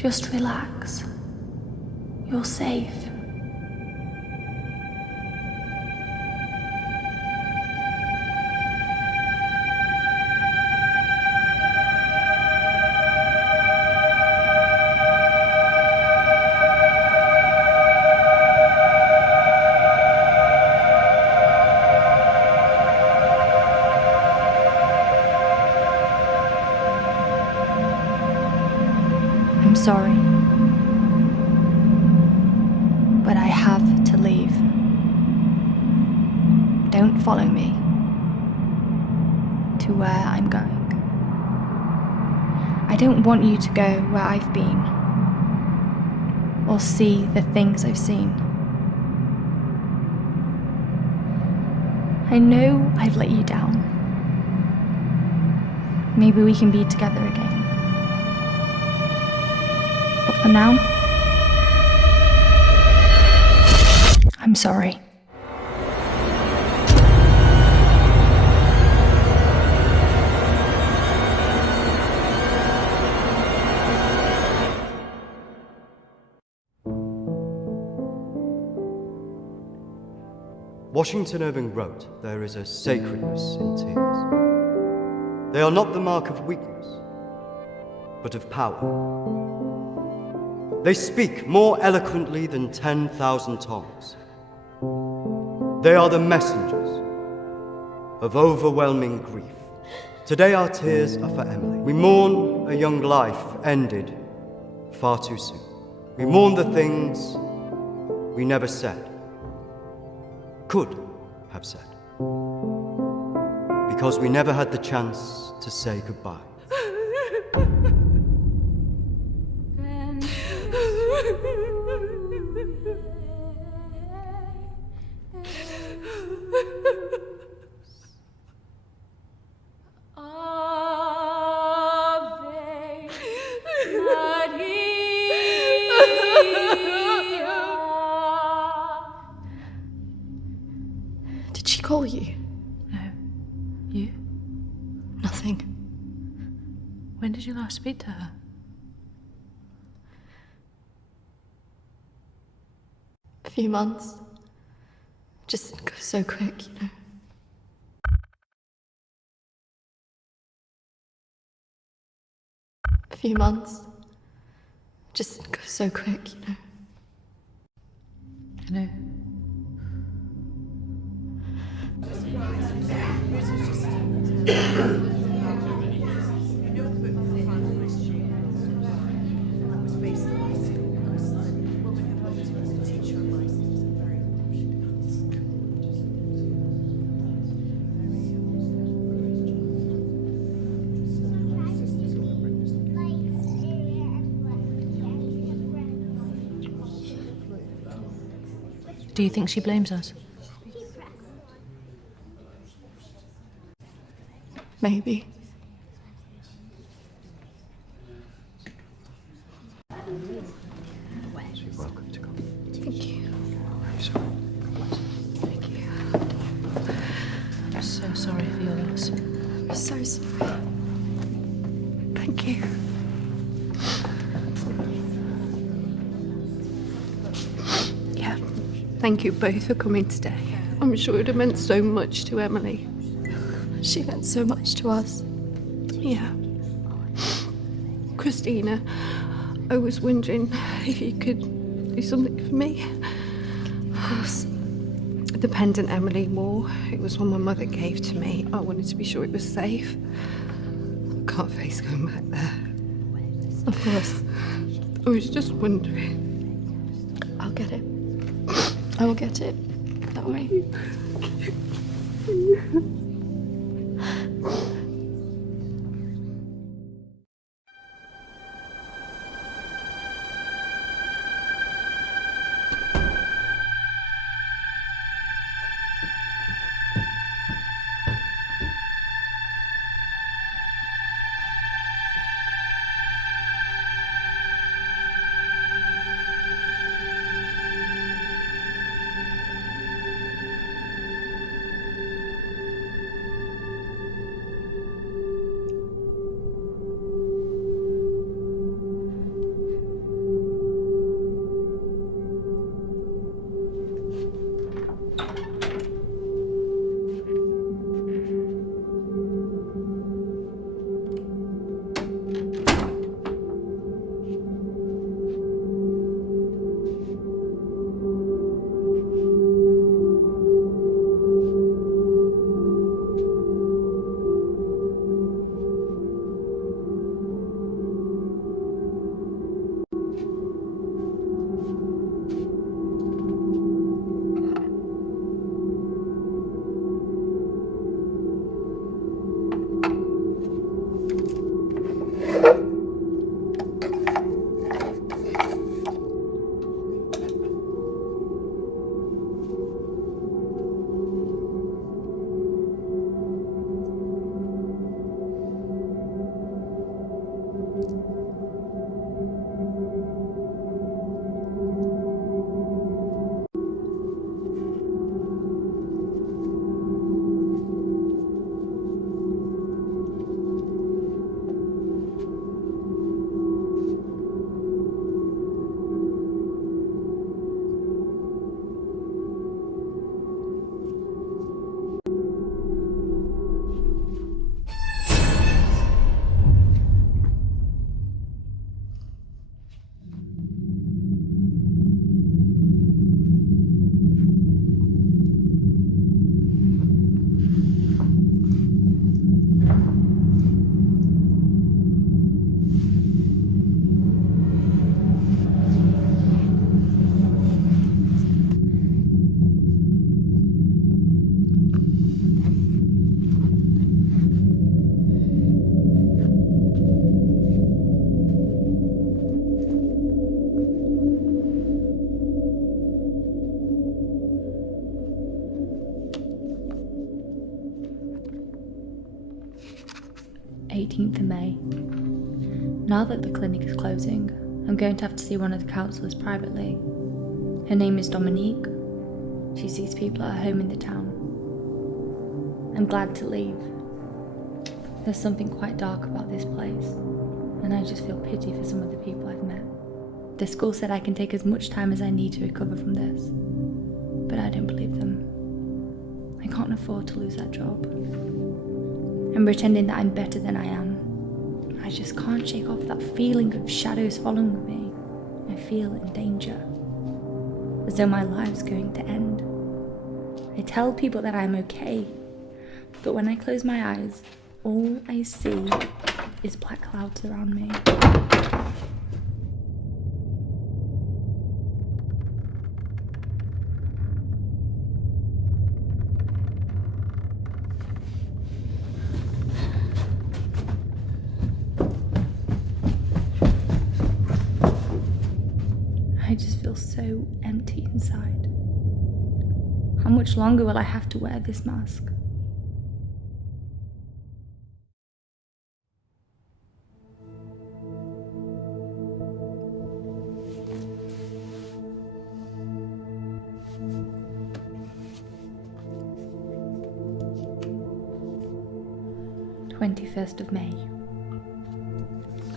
Just relax. You're safe. I'm sorry, but I have to leave. Don't follow me to where I'm going. I don't want you to go where I've been or see the things I've seen. I know I've let you down. Maybe we can be together again. But for now, I'm sorry. Washington Irving wrote, "There is a sacredness in tears. They are not the mark of weakness, but of power. They speak more eloquently than 10,000 tongues. They are the messengers of overwhelming grief. Today our tears are for Emily. We mourn a young life ended far too soon. We mourn the things we never said, could have said, because we never had the chance to say goodbye. Did she call you? No. You? Nothing. When did you last speak to her? A few months. Just goes so quick, you know. A few months. Just goes so quick, you know. I know. Do you think she blames us? Maybe. You're welcome to come. Thank you. Thank you. I'm so sorry for your loss. I'm so sorry. Thank you. Yeah, thank you both for coming today. I'm sure it would have meant so much to Emily. She meant so much to us. Yeah. Kristina, I was wondering if you could do something for me. Of course. The pendant Emily wore, it was one my mother gave to me. I wanted to be sure it was safe. I can't face going back there. Of course. I was just wondering. I'll get it. I will get it. Don't worry. 18th of May. Now that the clinic is closing, I'm going to have to see one of the counsellors privately. Her name is Dominique. She sees people at her home in the town. I'm glad to leave. There's something quite dark about this place, and I just feel pity for some of the people I've met. The school said I can take as much time as I need to recover from this, but I don't believe them. I can't afford to lose that job. I'm pretending that I'm better than I am. I just can't shake off that feeling of shadows following me. I feel in danger, as though my life's going to end. I tell people that I'm okay, but when I close my eyes, all I see is black clouds around me. I just feel so empty inside. How much longer will I have to wear this mask? May 21st.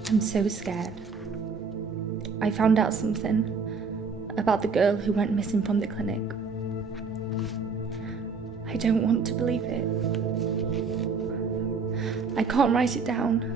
I'm so scared. I found out something about the girl who went missing from the clinic. I don't want to believe it. I can't write it down.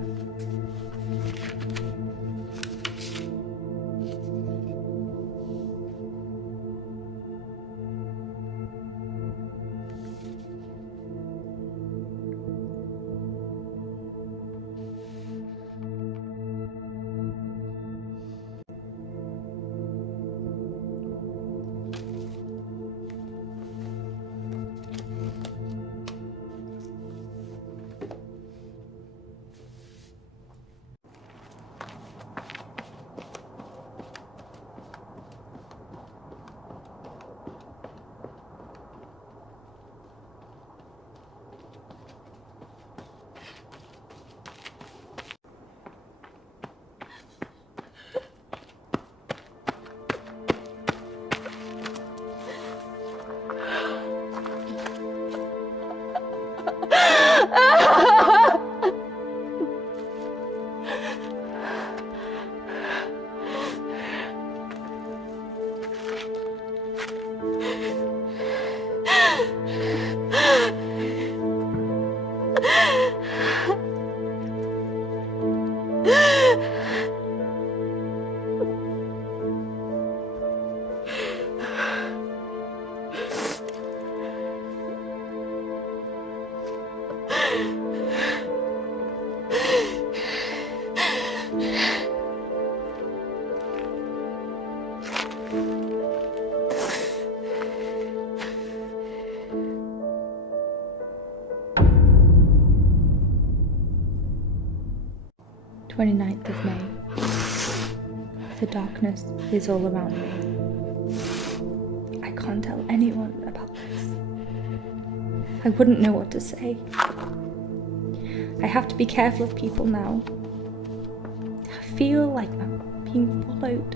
May 29th. The darkness is all around me. I can't tell anyone about this. I wouldn't know what to say. I have to be careful of people now. I feel like I'm being followed.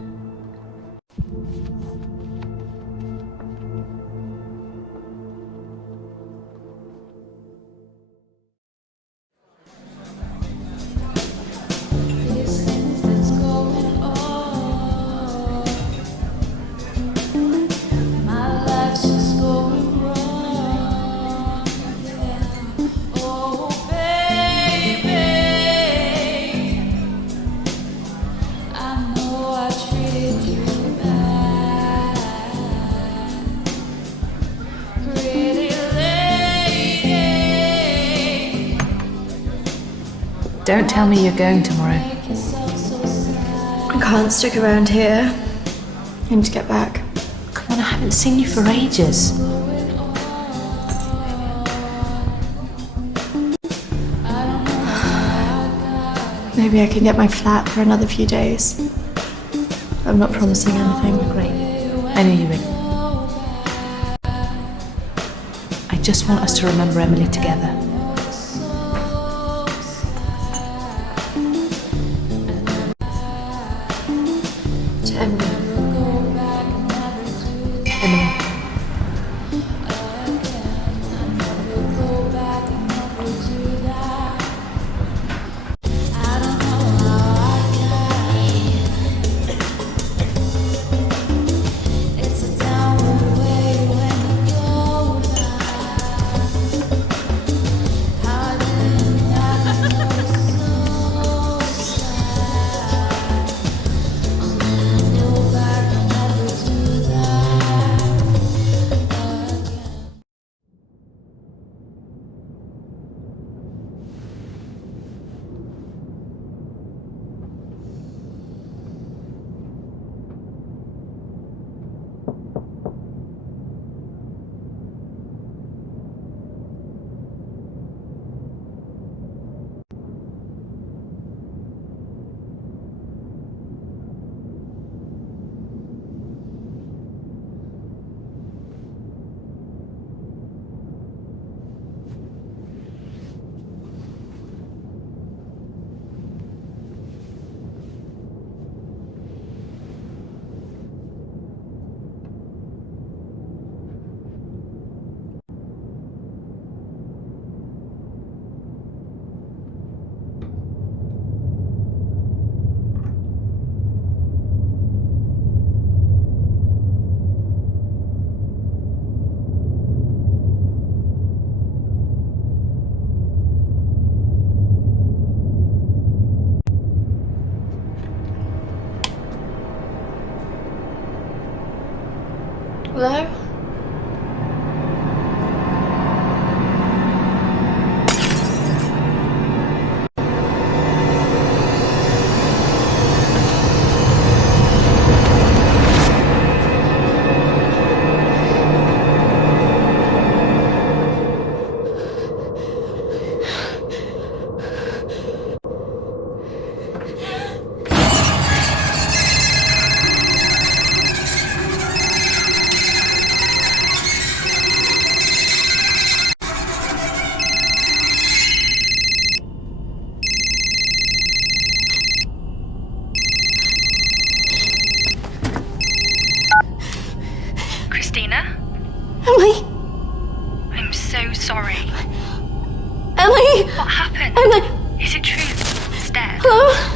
Don't tell me you're going tomorrow. I can't stick around here. I need to get back. Come on, I haven't seen you for ages. Maybe I can get my flat for another few days. I'm not promising anything. Great. I know you will. I just want us to remember Emily together. Hello? Kristina? Emily! I'm so sorry. Emily! What happened? Emily! Is it true? It's dead. Hello?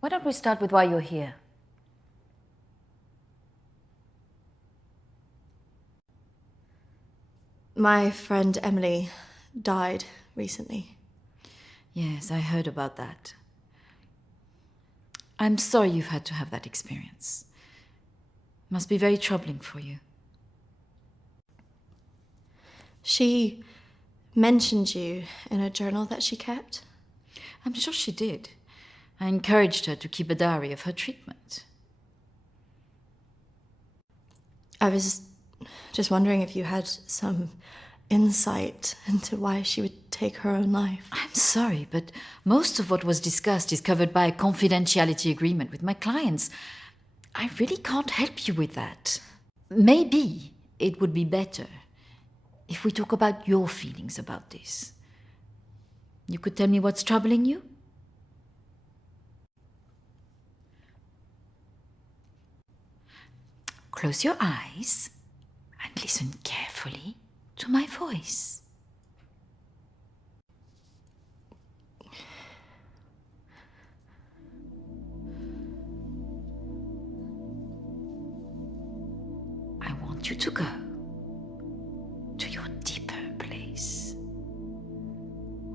Why don't we start with why you're here? My friend Emily died recently. Yes, I heard about that. I'm sorry you've had to have that experience. Must be very troubling for you. She mentioned you in a journal that she kept. I'm sure she did. I encouraged her to keep a diary of her treatment. I was just wondering if you had some insight into why she would take her own life. I'm sorry, but most of what was discussed is covered by a confidentiality agreement with my clients. I really can't help you with that. Maybe it would be better if we talk about your feelings about this. You could tell me what's troubling you? Close your eyes and listen carefully to my voice. I want you to go to your deeper place,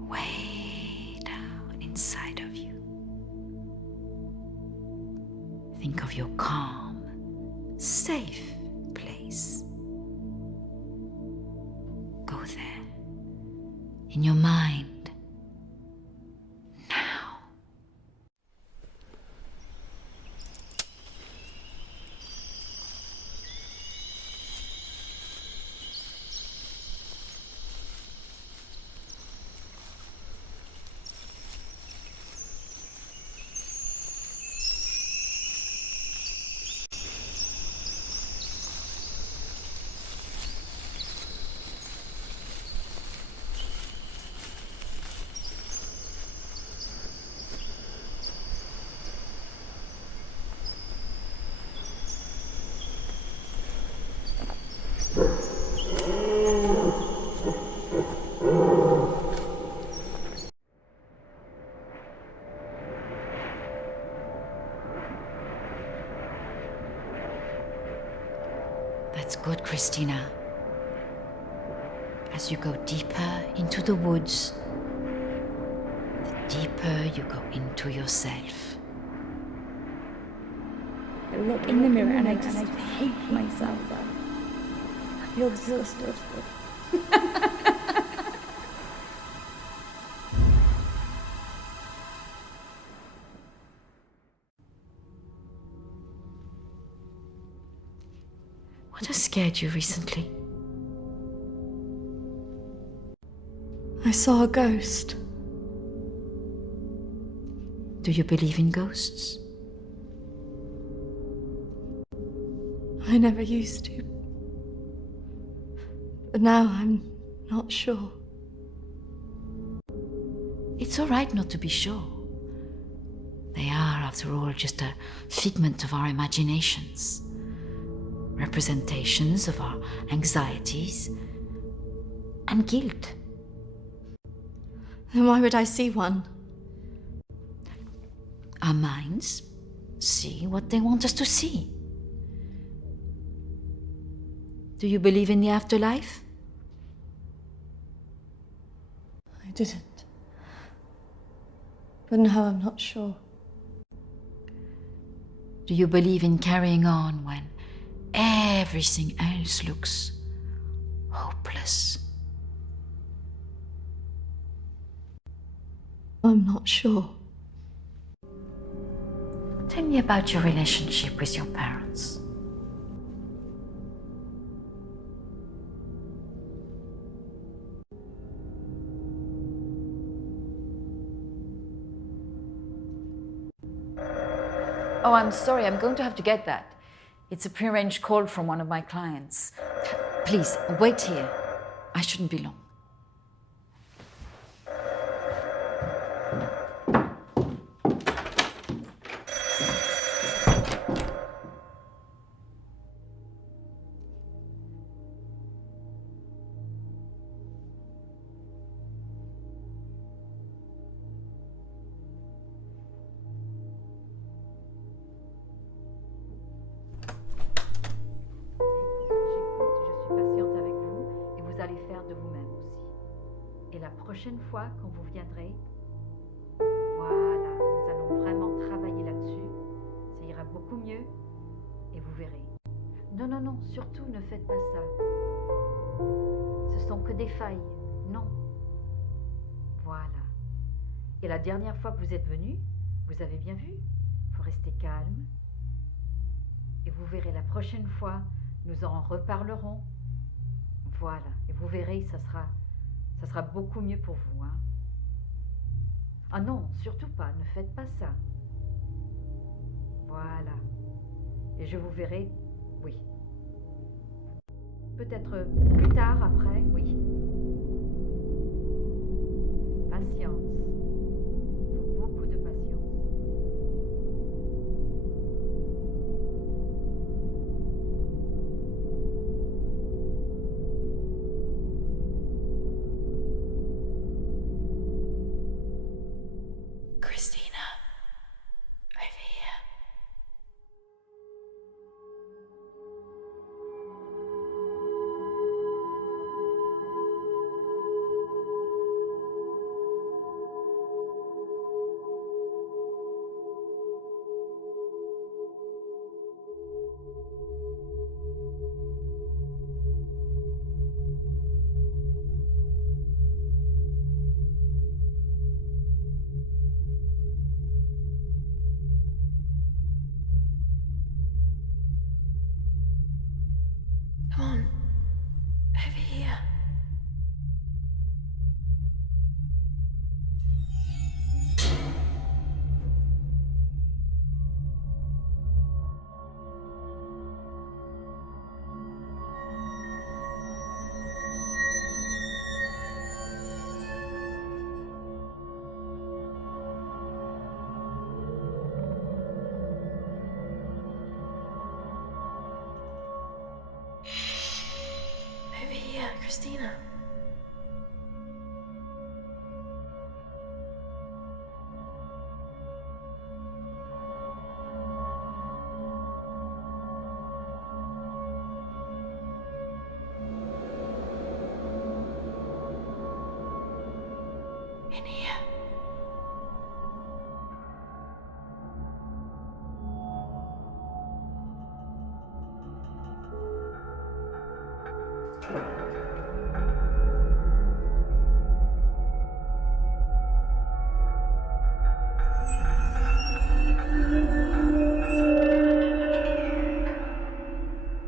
way down inside of you. Think of your calm, safe place. Go there, in your mind, now. That's good, Kristina. As you go deeper into the woods, the deeper you go into yourself. I look in the mirror and I just hate myself. I feel disgusted. What has scared you recently? I saw a ghost. Do you believe in ghosts? I never used to. But now I'm not sure. It's all right not to be sure. They are, after all, just a figment of our imaginations. Representations of our anxieties and guilt. Then why would I see one? Our minds see what they want us to see. Do you believe in the afterlife? I didn't. But now I'm not sure. Do you believe in carrying on when everything else looks hopeless? I'm not sure. Tell me about your relationship with your parents. Oh, I'm sorry, I'm going to have to get that. It's a prearranged call from one of my clients. Please, wait here. I shouldn't be long. Et la prochaine fois, quand vous viendrez, voilà, nous allons vraiment travailler là-dessus. Ça ira beaucoup mieux et vous verrez. Non, non, non, surtout ne faites pas ça. Ce sont que des failles, non. Voilà. Et la dernière fois que vous êtes venu, vous avez bien vu, il faut rester calme. Et vous verrez, la prochaine fois, nous en reparlerons. Voilà, et vous verrez, ça sera beaucoup mieux pour vous. Hein. Ah non, surtout pas, ne faites pas ça. Voilà. Et je vous verrai, oui. Peut-être plus tard, après, oui. Patience. Beaucoup de patience. Kristina, over here. Come on, over here. Over here, Kristina. In here.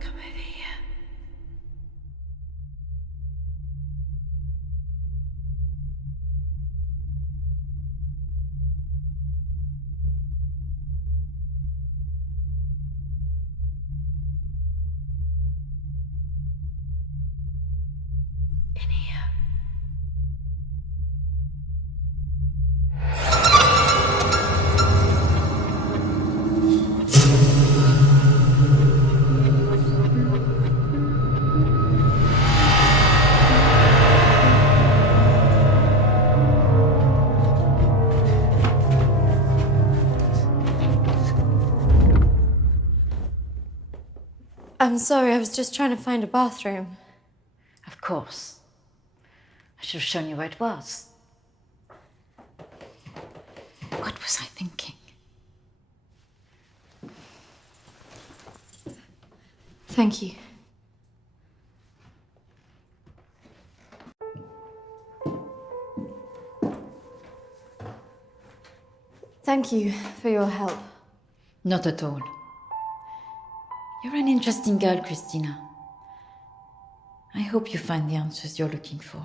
Come over here. in here. I'm sorry, I was just trying to find a bathroom. Of course. I should have shown you where it was. What was I thinking? Thank you. Thank you for your help. Not at all. You're an interesting girl, Kristina. I hope you find the answers you're looking for.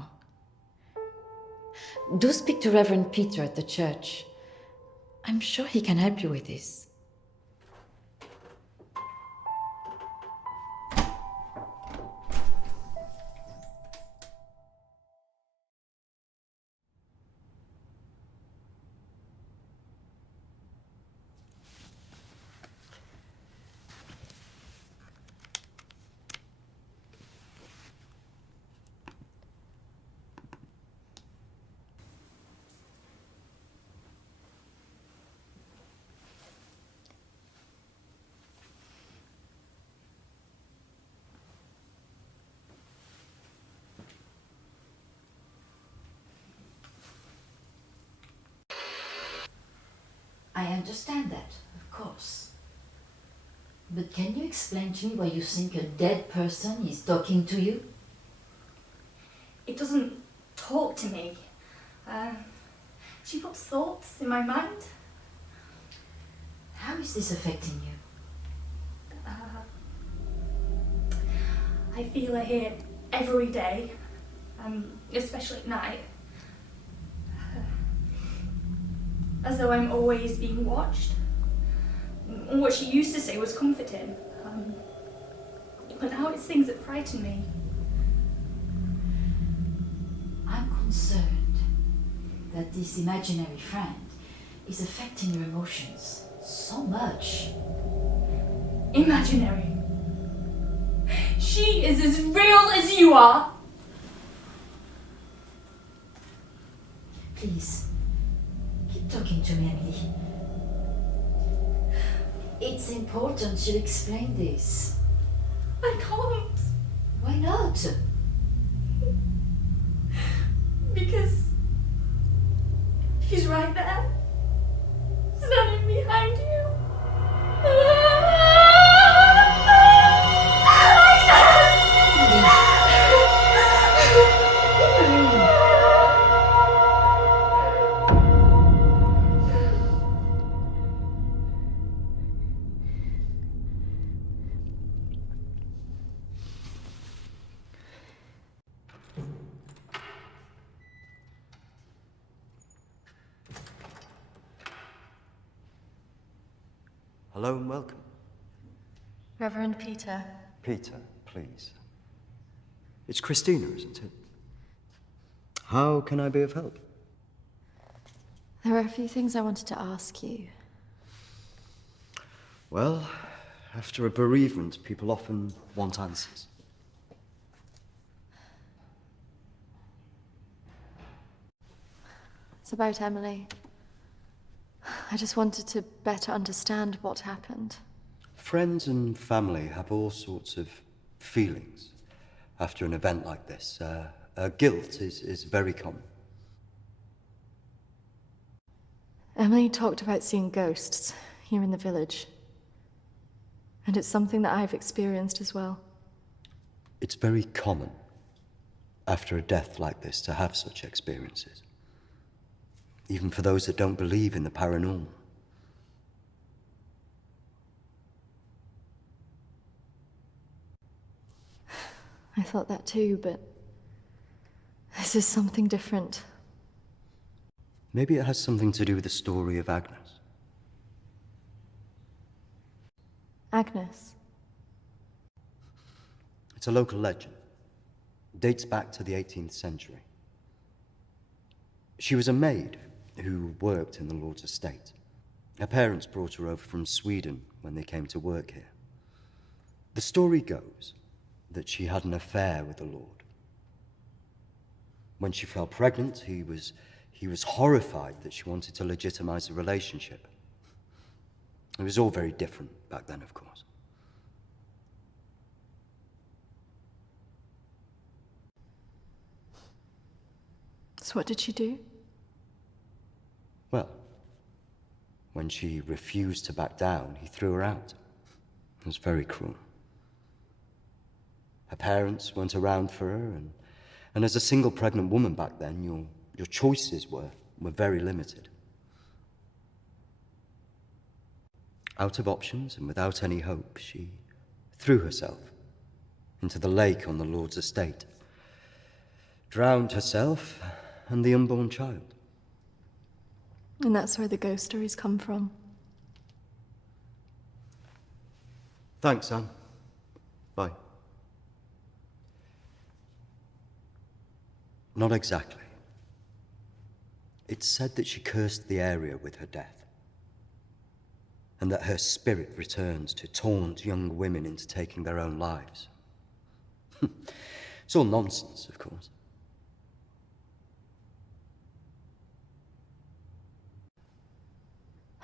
Do speak to Reverend Peter at the church. I'm sure he can help you with this. I understand that, of course. But can you explain to me why you think a dead person is talking to you? It doesn't talk to me. She puts thoughts in my mind. How is this affecting you? I feel her here every day, especially at night. As though I'm always being watched. What she used to say was comforting. But now it's things that frighten me. I'm concerned that this imaginary friend is affecting your emotions so much. Imaginary. She is as real as you are. Please, keep talking to me, Emily. It's important you explain this. I can't. Why not? Because she's right there. Standing behind you. Hello and welcome. Reverend Peter. Peter, please. It's Kristina, isn't it? How can I be of help? There are a few things I wanted to ask you. Well, after a bereavement, people often want answers. It's about Emily. I just wanted to better understand what happened. Friends and family have all sorts of feelings after an event like this. Guilt is very common. Emily talked about seeing ghosts here in the village. And it's something that I've experienced as well. It's very common after a death like this to have such experiences. Even for those that don't believe in the paranormal. I thought that too, but this is something different. Maybe it has something to do with the story of Agnes. Agnes. It's a local legend. dates back to the 18th century. She was a maid who worked in the Lord's estate. Her parents brought her over from Sweden when they came to work here. The story goes that she had an affair with the Lord. When she fell pregnant, he was horrified that she wanted to legitimize the relationship. It was all very different back then, of course. So what did she do? Well, when she refused to back down, he threw her out. It was very cruel. Her parents weren't around for her, and as a single pregnant woman back then, your choices were very limited. Out of options and without any hope, she threw herself into the lake on the Lord's estate, drowned herself and the unborn child. And that's where the ghost stories come from. Thanks, Anne. Bye. Not exactly. It's said that she cursed the area with her death, and that her spirit returns to taunt young women into taking their own lives. It's all nonsense, of course.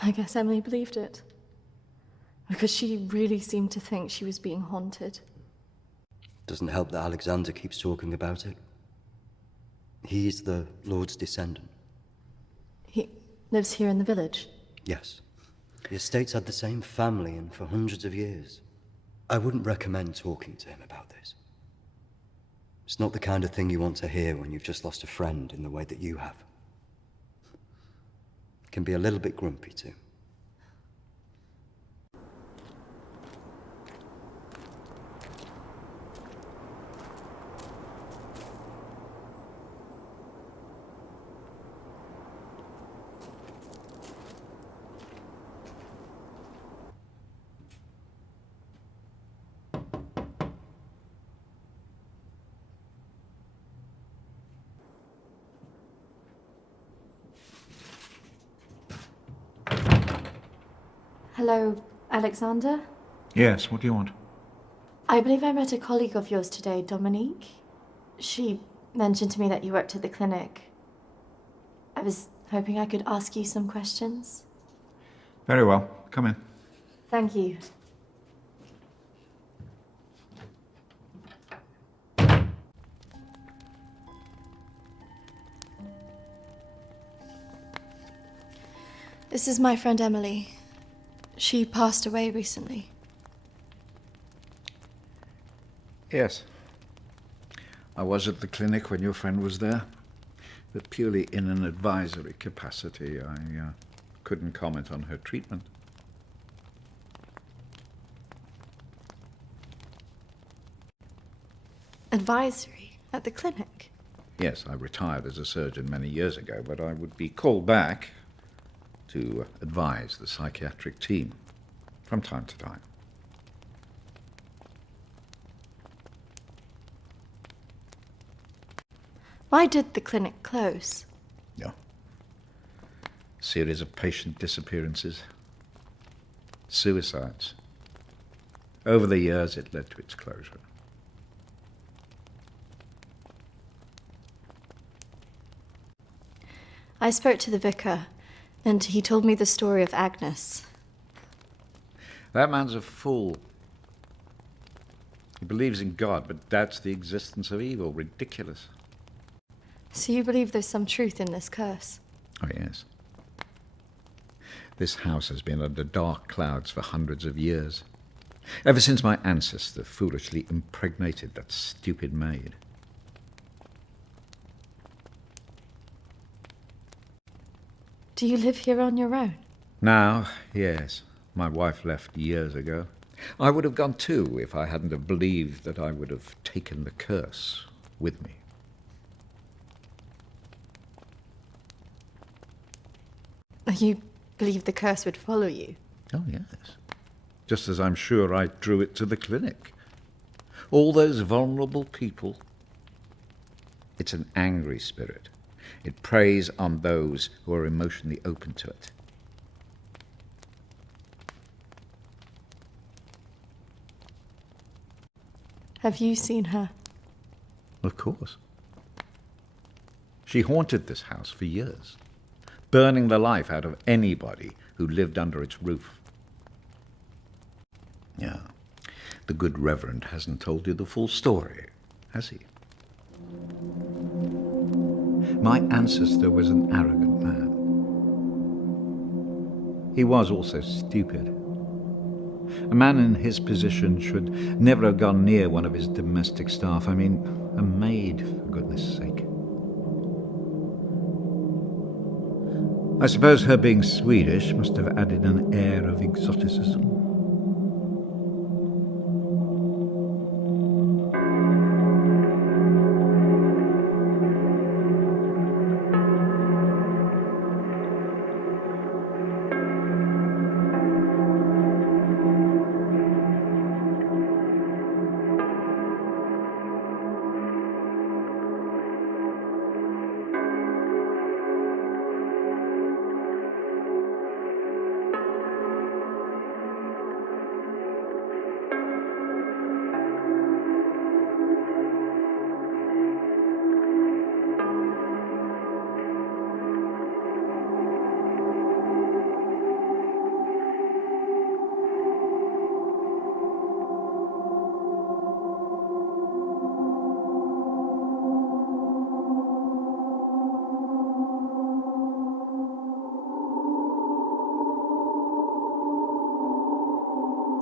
I guess Emily believed it. Because she really seemed to think she was being haunted. Doesn't help that Alexander keeps talking about it. He's the Lord's descendant. He lives here in the village? Yes. The estate's had the same family and for hundreds of years. I wouldn't recommend talking to him about this. It's not the kind of thing you want to hear when you've just lost a friend in the way that you have. Can be a little bit grumpy too. Hello, Alexander? Yes, what do you want? I believe I met a colleague of yours today, Dominique. She mentioned to me that you worked at the clinic. I was hoping I could ask you some questions. Very well. Come in. Thank you. This is my friend Emily. She passed away recently. Yes. I was at the clinic when your friend was there, but purely in an advisory capacity. I couldn't comment on her treatment. Advisory? At the clinic? Yes, I retired as a surgeon many years ago, but I would be called back to advise the psychiatric team from time to time. Why did the clinic close? Yeah. Series of patient disappearances. Suicides. Over the years, it led to its closure. I spoke to the vicar, and he told me the story of Agnes. That man's a fool. He believes in God, but doubts the existence of evil. Ridiculous. So you believe there's some truth in this curse? Oh, yes. This house has been under dark clouds for hundreds of years. Ever since my ancestor foolishly impregnated that stupid maid. Do you live here on your own? Now, yes. My wife left years ago. I would have gone too if I hadn't have believed that I would have taken the curse with me. You believe the curse would follow you? Oh, yes. Just as I'm sure I drew it to the clinic. All those vulnerable people It's an angry spirit. It preys on those who are emotionally open to it. Have you seen her? Of course. She haunted this house for years, burning the life out of anybody who lived under its roof. Yeah, the good Reverend hasn't told you the full story, has he? My ancestor was an arrogant man. He was also stupid. A man in his position should never have gone near one of his domestic staff. I mean, a maid, for goodness sake. I suppose her being Swedish must have added an air of exoticism.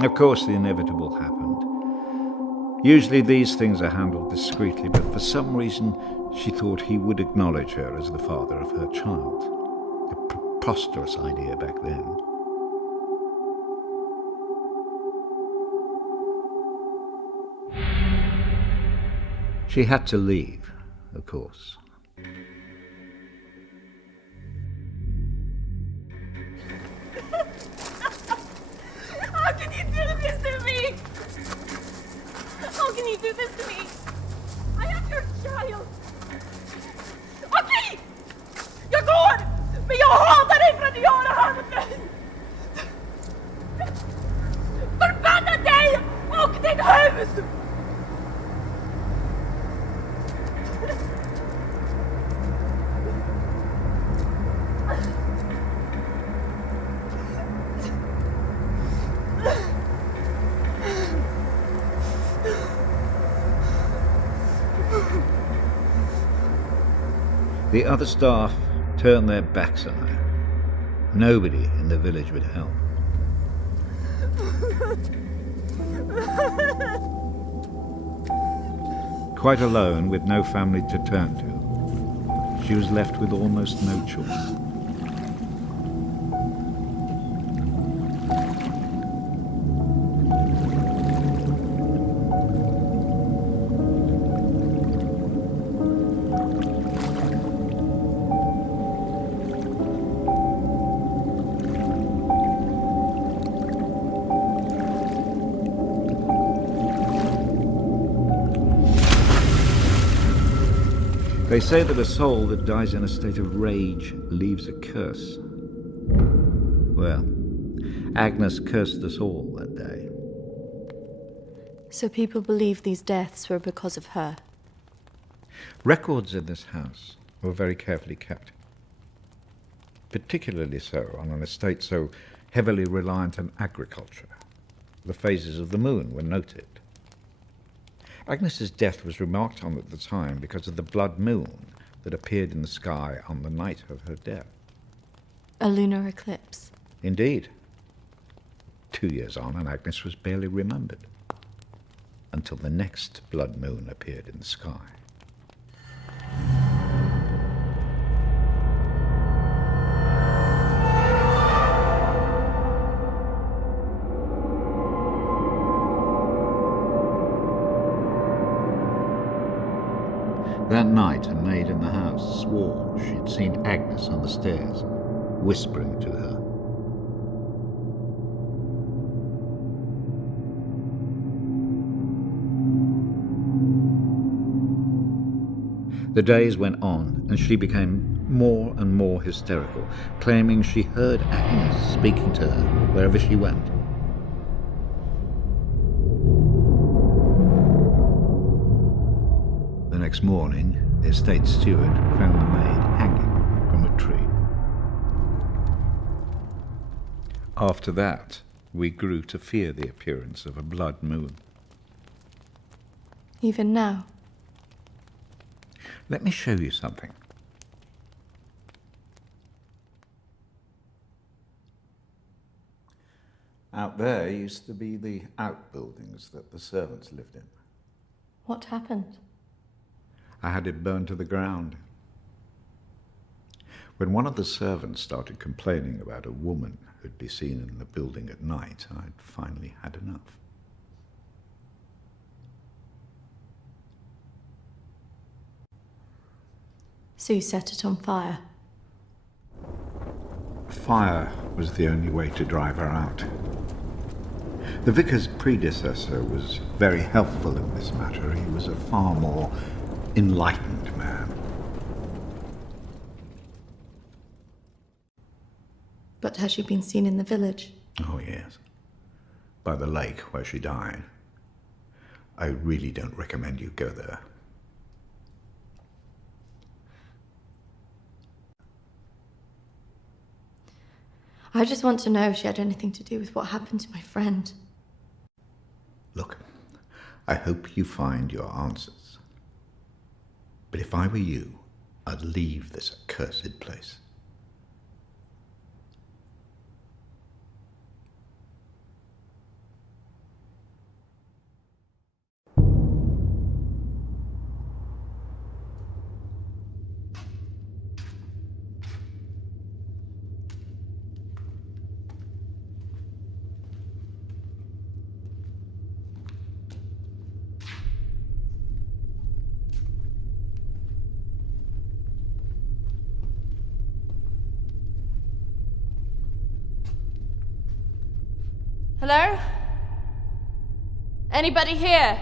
Of course, the inevitable happened. Usually these things are handled discreetly, but for some reason she thought he would acknowledge her as the father of her child. A preposterous idea back then. She had to leave, of course. How can you do this to me? How can you do this to me? I am your child. Okej! Jag går! Men jag hatar dig för att du gör det här mot mig! Förbanna dig och ditt hus! The other staff turned their backs on her. Nobody in the village would help. Quite alone, with no family to turn to, she was left with almost no choice. They say that a soul that dies in a state of rage leaves a curse. Well, Agnes cursed us all that day. So people believe these deaths were because of her. Records in this house were very carefully kept. Particularly so on an estate so heavily reliant on agriculture. The phases of the moon were noted. Agnes's death was remarked on at the time because of the blood moon that appeared in the sky on the night of her death. A lunar eclipse. Indeed. 2 years on, and Agnes was barely remembered, until the next blood moon appeared in the sky. That night, a maid in the house swore she'd seen Agnes on the stairs, whispering to her. The days went on, and she became more and more hysterical, claiming she heard Agnes speaking to her wherever she went. The next morning, the estate steward found the maid hanging from a tree. After that, we grew to fear the appearance of a blood moon. Even now? Let me show you something. Out there used to be the outbuildings that the servants lived in. What happened? I had it burned to the ground. When one of the servants started complaining about a woman who'd be seen in the building at night, I'd finally had enough. So you set it on fire? Fire was the only way to drive her out. The vicar's predecessor was very helpful in this matter. He was a far more enlightened man. But has she been seen in the village? Oh, yes. By the lake where she died. I really don't recommend you go there. I just want to know if she had anything to do with what happened to my friend. Look, I hope you find your answers. But if I were you, I'd leave this accursed place. Hello? Anybody here?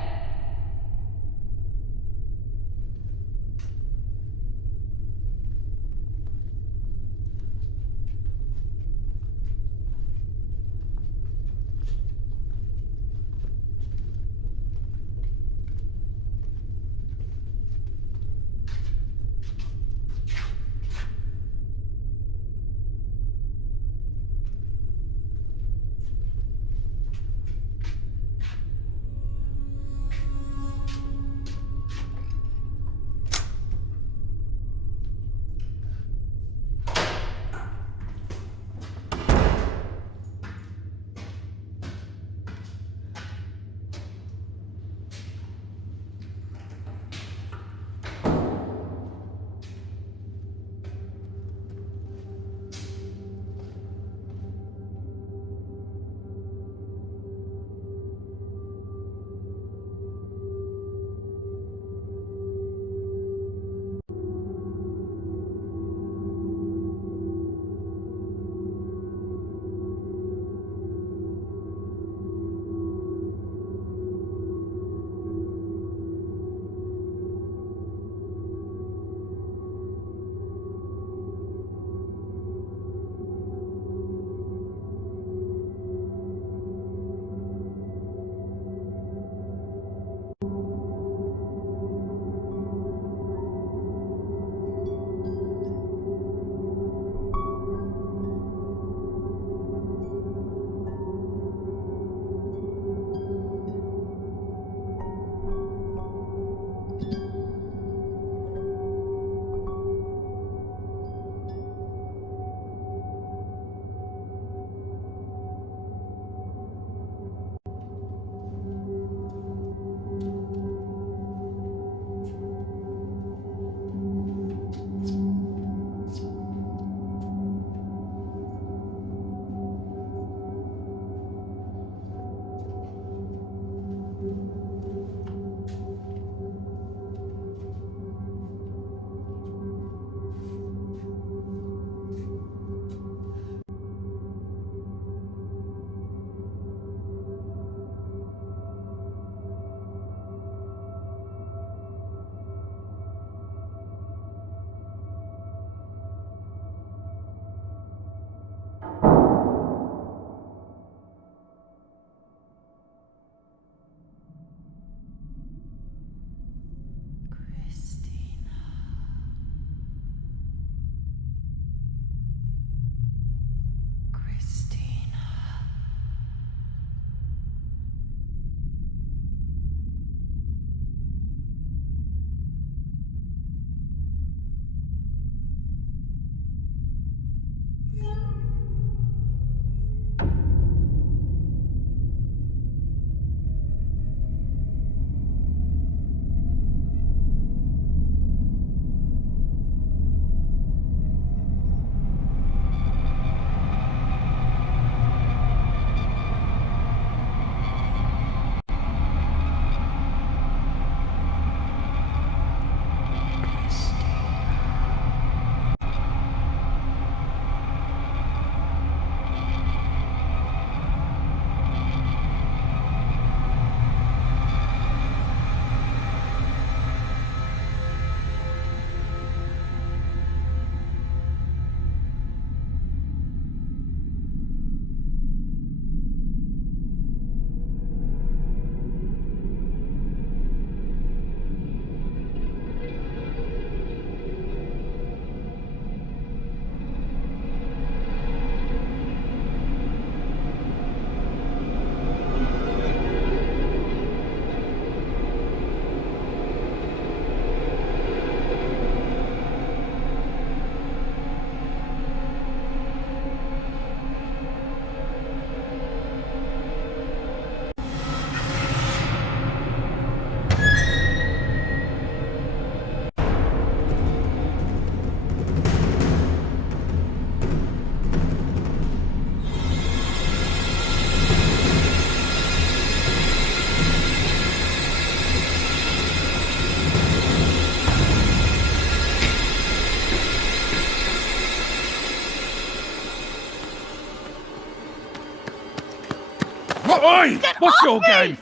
Oi! What's your game?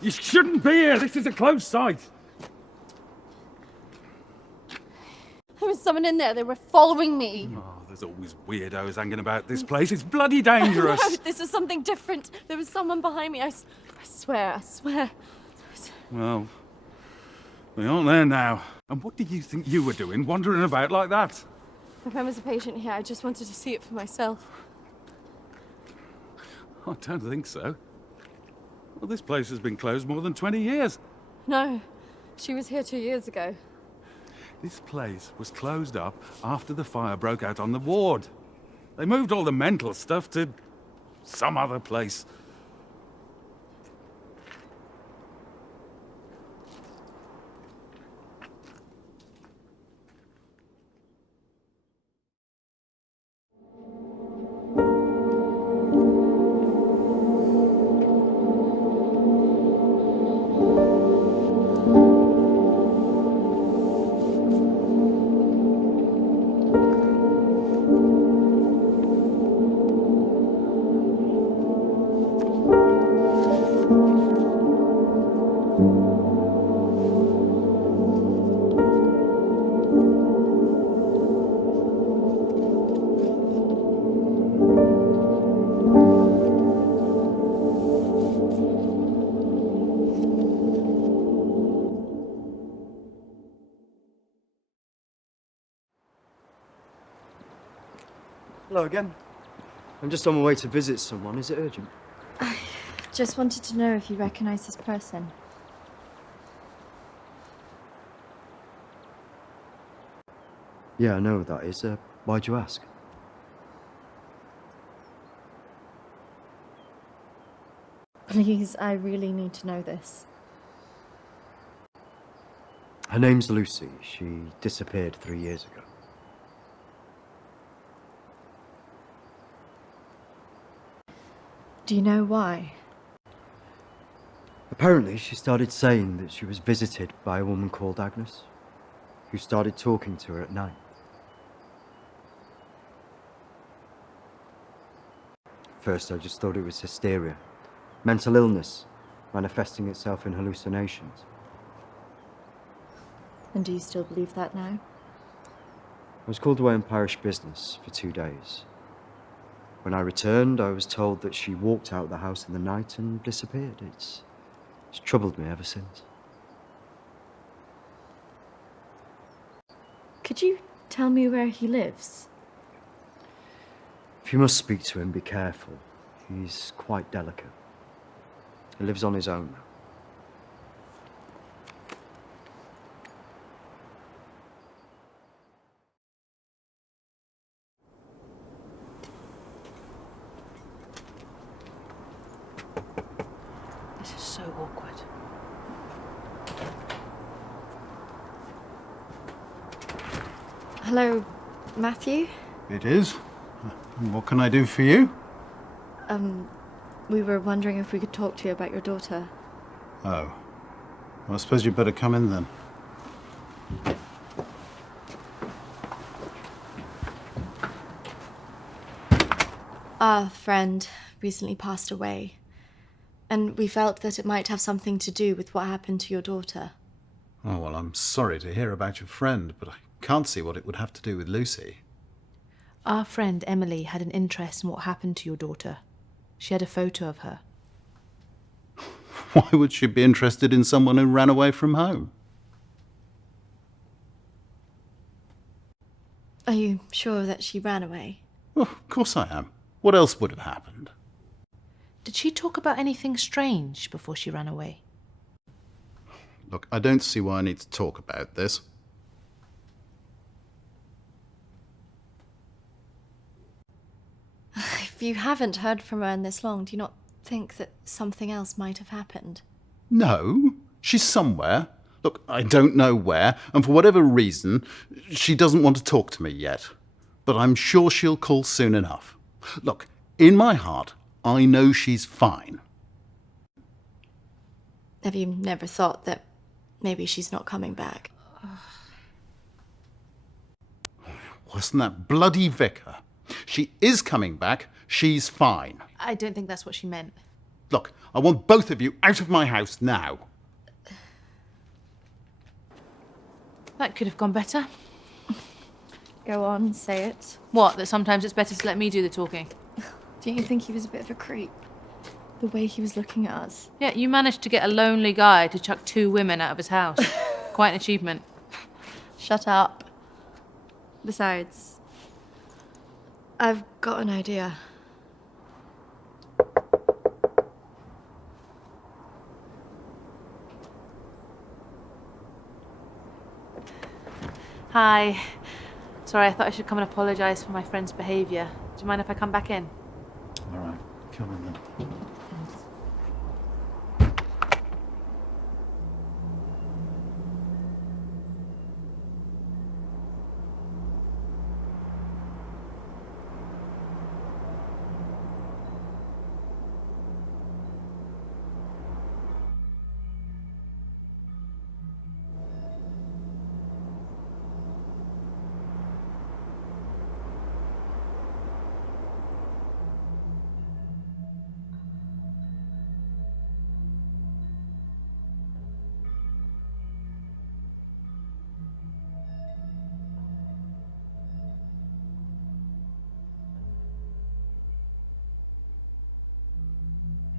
You shouldn't be here. This is a closed site. There was someone in there. They were following me. Oh, there's always weirdos hanging about this place. It's bloody dangerous. No, this is something different. There was someone behind me. I swear. Well, we aren't there now. And what did you think you were doing, wandering about like that? My friend was a patient here. I just wanted to see it for myself. I don't think so. Well, this place has been closed more than 20 years. No, she was here 2 years ago. This place was closed up after the fire broke out on the ward. They moved all the mental stuff to some other place. Hello again. I'm just on my way to visit someone. Is it urgent? Just wanted to know if you recognize this person. Yeah, I know who that is. Why'd you ask? Please, I really need to know this. Her name's Lucy. She disappeared 3 years ago. Do you know why? Apparently, she started saying that she was visited by a woman called Agnes, who started talking to her at night. First, I just thought it was hysteria, mental illness, manifesting itself in hallucinations. And do you still believe that now? I was called away on parish business for 2 days. When I returned, I was told that she walked out of the house in the night and disappeared. It's troubled me ever since. Could you tell me where he lives? If you must speak to him, be careful. He's quite delicate. He lives on his own now. This is so awkward. Hello, Matthew? It is. What can I do for you? We were wondering if we could talk to you about your daughter. Oh. Well, I suppose you'd better come in then. Our friend recently passed away, and we felt that it might have something to do with what happened to your daughter. Oh, well, I'm sorry to hear about your friend, but I can't see what it would have to do with Lucy. Our friend Emily had an interest in what happened to your daughter. She had a photo of her. Why would she be interested in someone who ran away from home? Are you sure that she ran away? Oh, of course I am. What else would have happened? Did she talk about anything strange before she ran away? Look, I don't see why I need to talk about this. If you haven't heard from her in this long, do you not think that something else might have happened? No, she's somewhere. Look, I don't know where, and for whatever reason, she doesn't want to talk to me yet. But I'm sure she'll call soon enough. Look, in my heart, I know she's fine. Have you never thought that maybe she's not coming back? Wasn't that bloody vicar? She is coming back. She's fine. I don't think that's what she meant. Look, I want both of you out of my house now. That could have gone better. Go on, say it. What, that sometimes it's better to let me do the talking? Don't you think he was a bit of a creep? The way he was looking at us. Yeah, you managed to get a lonely guy to chuck 2 women out of his house. Quite an achievement. Shut up. Besides, I've got an idea. Hi. Sorry, I thought I should come and apologise for my friend's behaviour. Do you mind if I come back in? All right, come in then.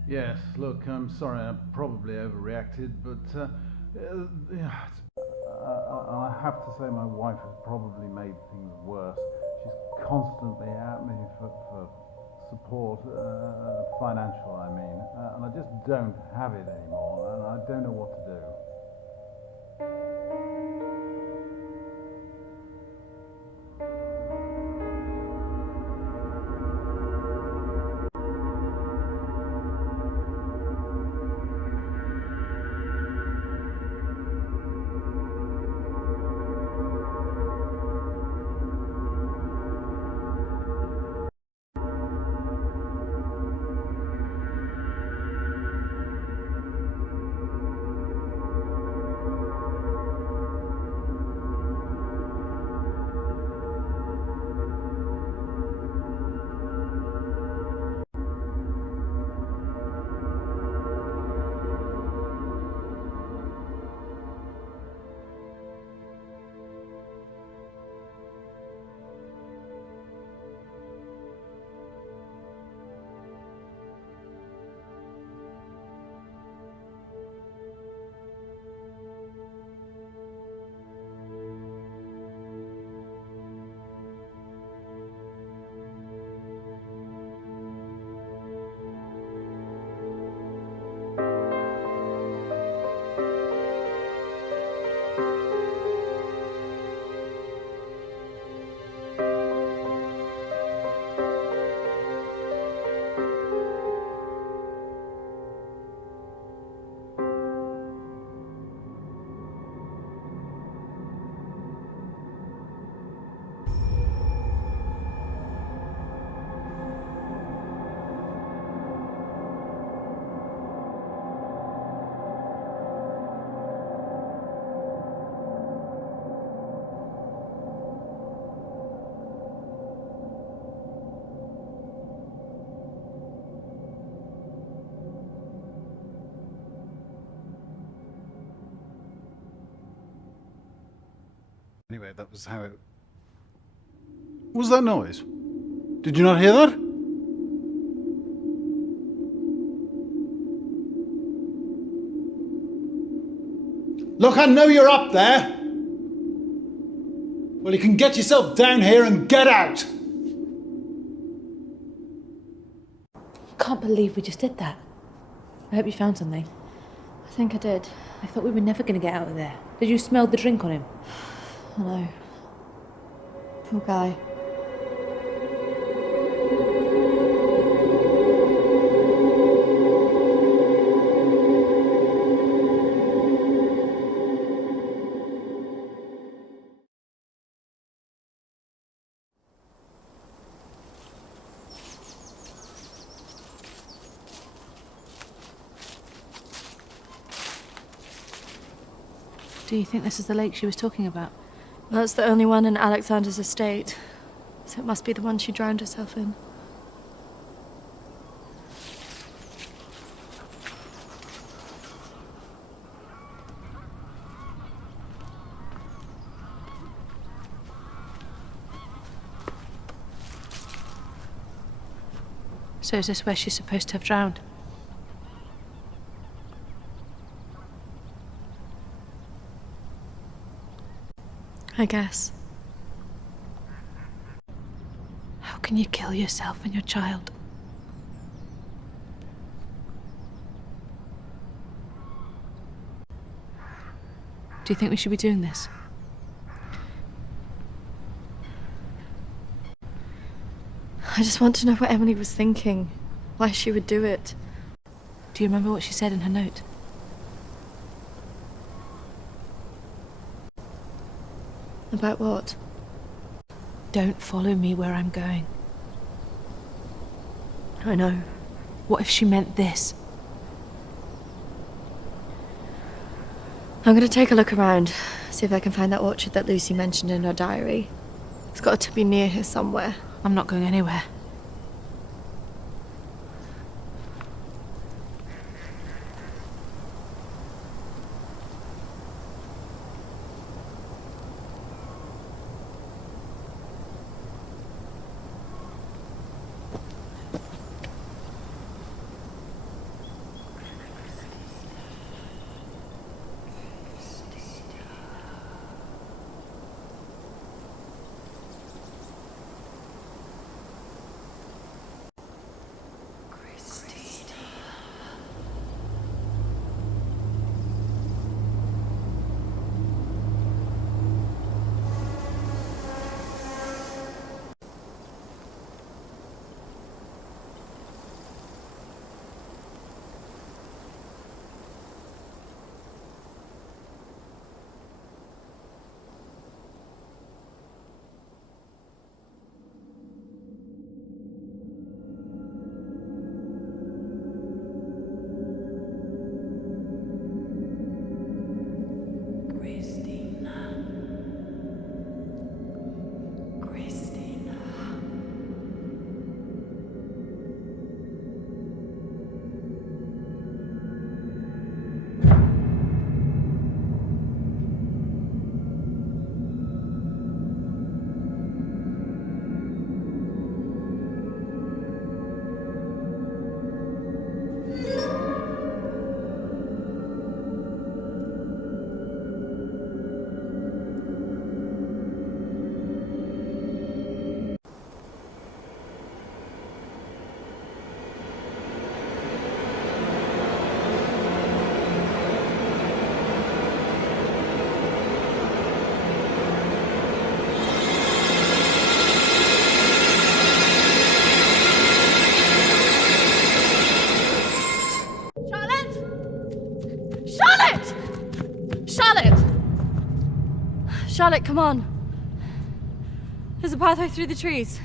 Yes, look, I'm sorry, I probably overreacted, but I have to say my wife has probably made things worse. She's constantly at me for support, financial, I mean, and I just don't have it anymore, and I don't know what to do. Anyway, that was how it... What was that noise? Did you not hear that? Look, I know you're up there. Well, you can get yourself down here and get out. Can't believe we just did that. I hope you found something. I think I did. I thought we were never going to get out of there. Did you smell the drink on him? I know. Poor guy. Do you think this is the lake she was talking about? That's the only one in Alexander's estate, so it must be the one she drowned herself in. So is this where she's supposed to have drowned? I guess. How can you kill yourself and your child? Do you think we should be doing this? I just want to know what Emily was thinking. Why she would do it. Do you remember what she said in her note? About what? Don't follow me where I'm going. I know. What if she meant this? I'm gonna take a look around, see if I can find that orchard that Lucy mentioned in her diary. It's got to be near here somewhere. I'm not going anywhere. Charlotte, come on. There's a pathway through the trees.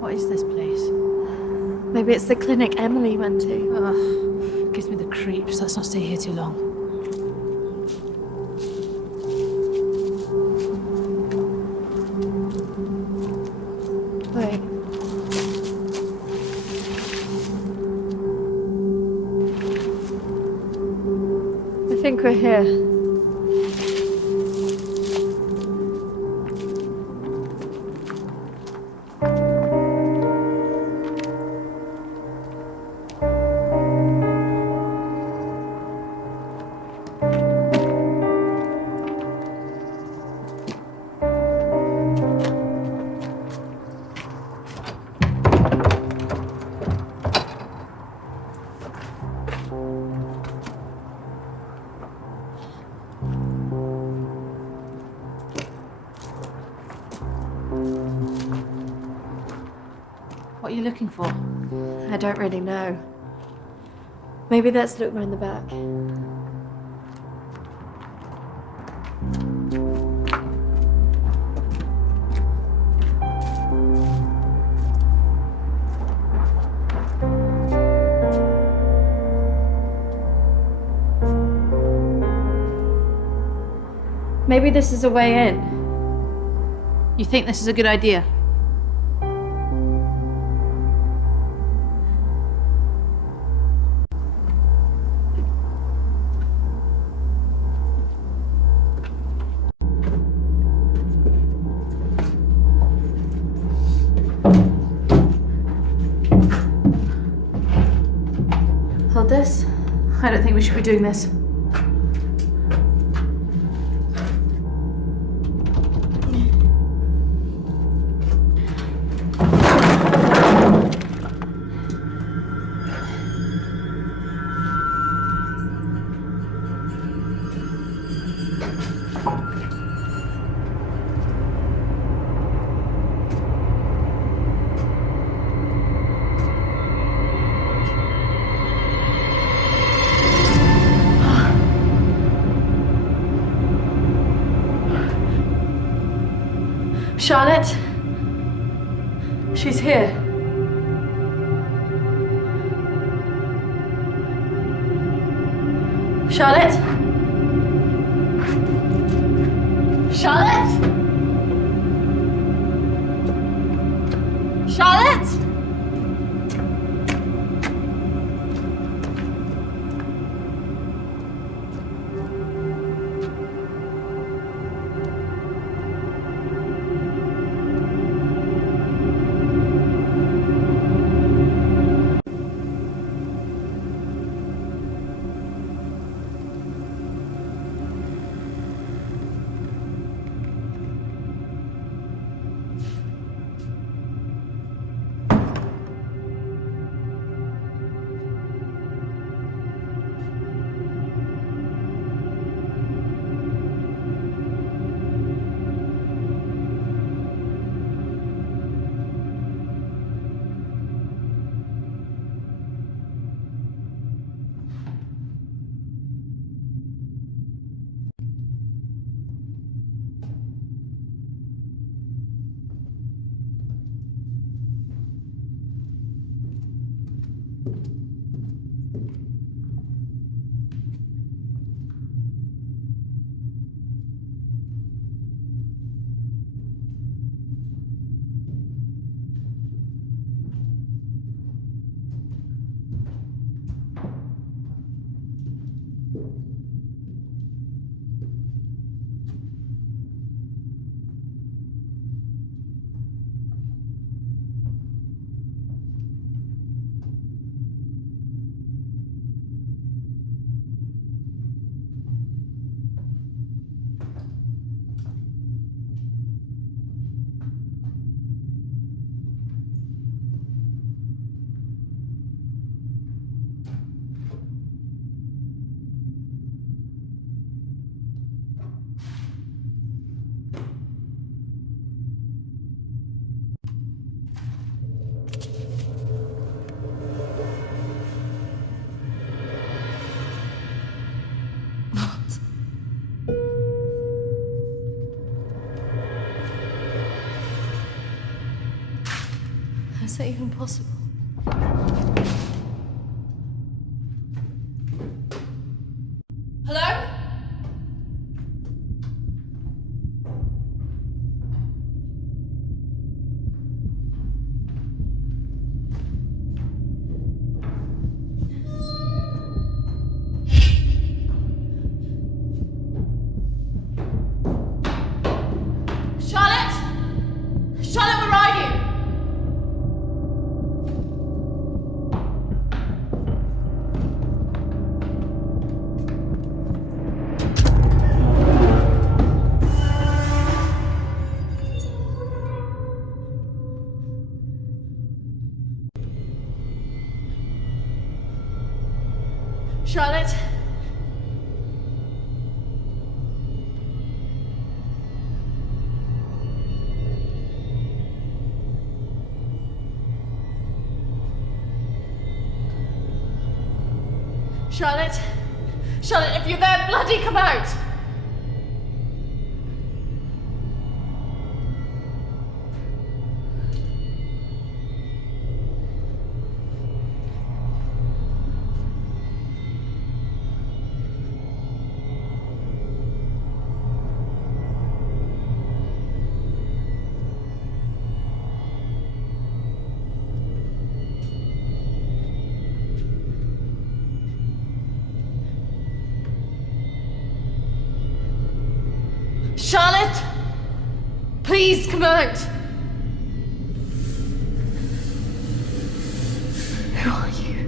What is this place? Maybe it's the clinic Emily went to. Ugh, gives me the creeps. Let's not stay here too long. Wait. I think we're here. you looking for? I don't really know. Maybe let's look round the back. Maybe this is a way in. You think this is a good idea? Hold this. I don't think we should be doing this. Charlotte? She's here. Charlotte? Charlotte? Charlotte? Is that even possible? Hello? Charlotte? Charlotte, where are you? Charlotte? Charlotte, if you're there, bloody come out! Charlotte! Please come out! Who are you?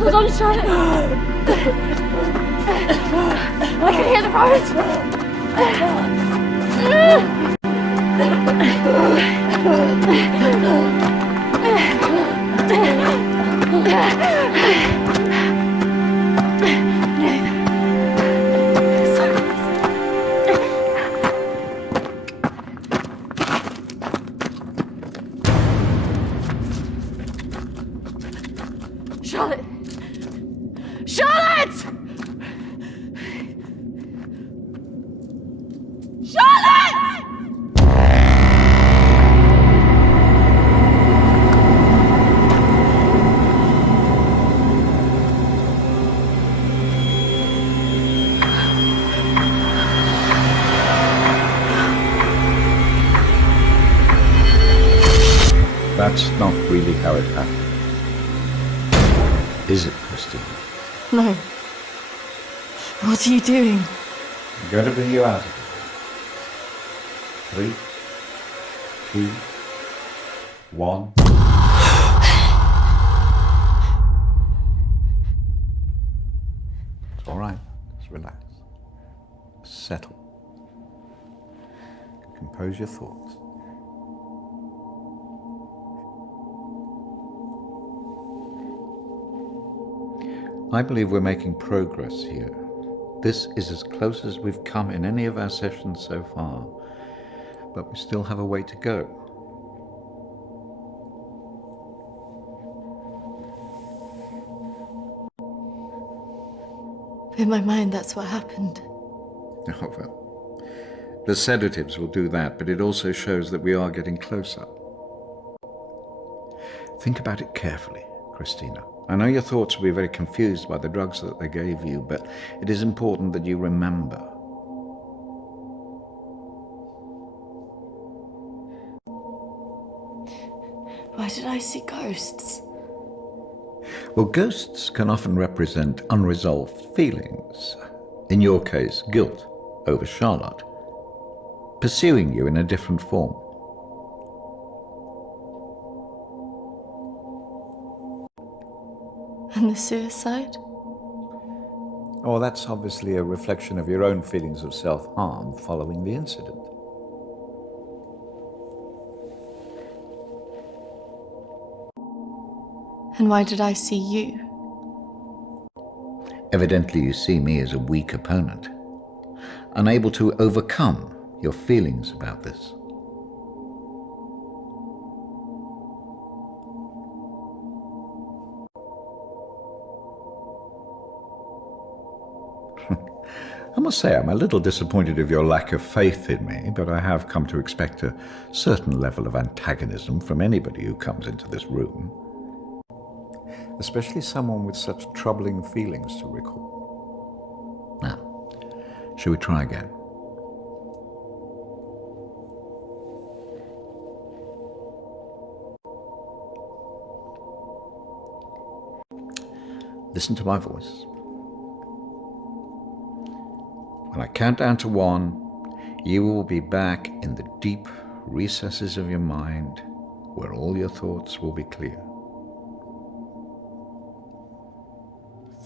Hold on, Charlotte. I can hear the Charlotte! Charlotte! Charlotte! That's not really how it happened. Is it, Kristina? No. What are you doing? I'm going to bring you out of it. 3, 2, 1. It's all right. Just relax. Settle. Compose your thoughts. I believe we're making progress here. This is as close as we've come in any of our sessions so far, but we still have a way to go. In my mind, that's what happened. Oh, well, the sedatives will do that, but it also shows that we are getting closer. Think about it carefully, Kristina. I know your thoughts will be very confused by the drugs that they gave you, but it is important that you remember. Why did I see ghosts? Well, ghosts can often represent unresolved feelings. In your case, guilt over Charlotte, pursuing you in a different form. And the suicide? Oh, that's obviously a reflection of your own feelings of self-harm following the incident. And why did I see you? Evidently you see me as a weak opponent, unable to overcome your feelings about this. I must say I'm a little disappointed of your lack of faith in me, but I have come to expect a certain level of antagonism from anybody who comes into this room. Especially someone with such troubling feelings to recall. Now, shall we try again? Listen to my voice. When I count down to 1, you will be back in the deep recesses of your mind where all your thoughts will be clear.